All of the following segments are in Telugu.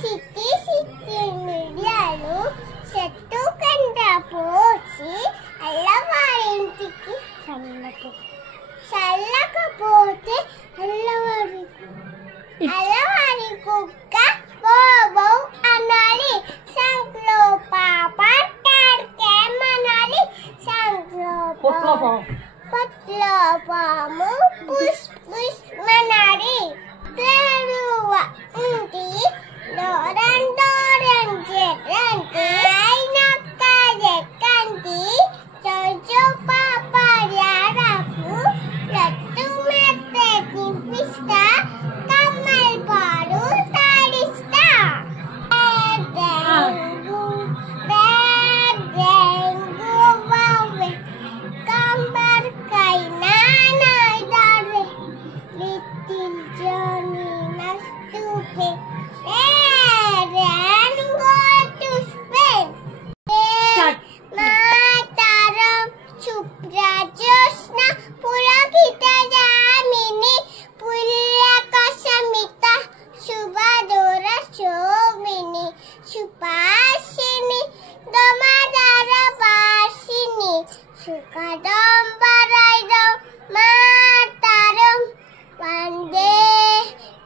సిట్టి సిట్టి మిరియాలు చెట్టు కంట పోసి అల్లవారింటికి చల్లకపోతే అల్లవారి కుక్క బోబో అనాలి, సంఖ్లో పాప టాడ్కేమనాలి, సంఖ్లో పొట్లో పాము పుష్ పుష్ మనాలి, తెరువ ఇంటి డోరన్ డోరన్ చెరంటి అయినక్క జక్కంటి చొచో పాప యారకు లట్టు మెత్తే తినిపిస్తా, కమ్మల్ పాడు తాడిస్తా. డెంగు బావే కంబర్కైనా నాయిదారే, లిటిల్ జోనీ నస్తుపే and go to Spain. Mataram Chupra Josna Pulakita Jamini Pulakasamita Subadora Shomini Supashini Domadara Basini Sukadam Baraidam Mataram Vande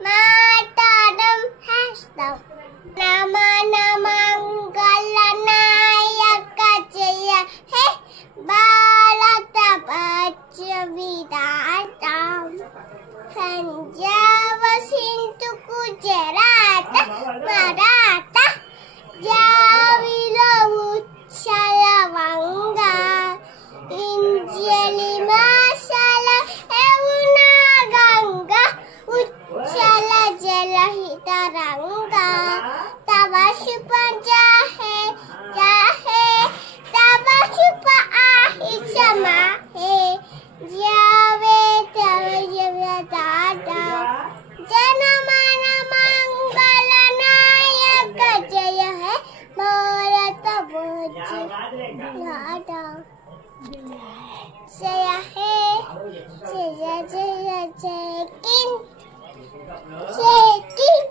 Mataram Hashtag Nama Mangalanayaka Jaya He Bharata Pachavidatam Punjaba Sindhu Gujarat Maratha Javila Uchala Vanga Injali Masala Evuna Ganga Uchala Jalahita Ranga Tabashupa Jahe Jahe Tabashupa Ahishama He Jave Tave Jave Dada Janamana Mangala Nayaka Jaya He Bharata Pachavidatam Jaya He Jaya Jaya Jai King Jai King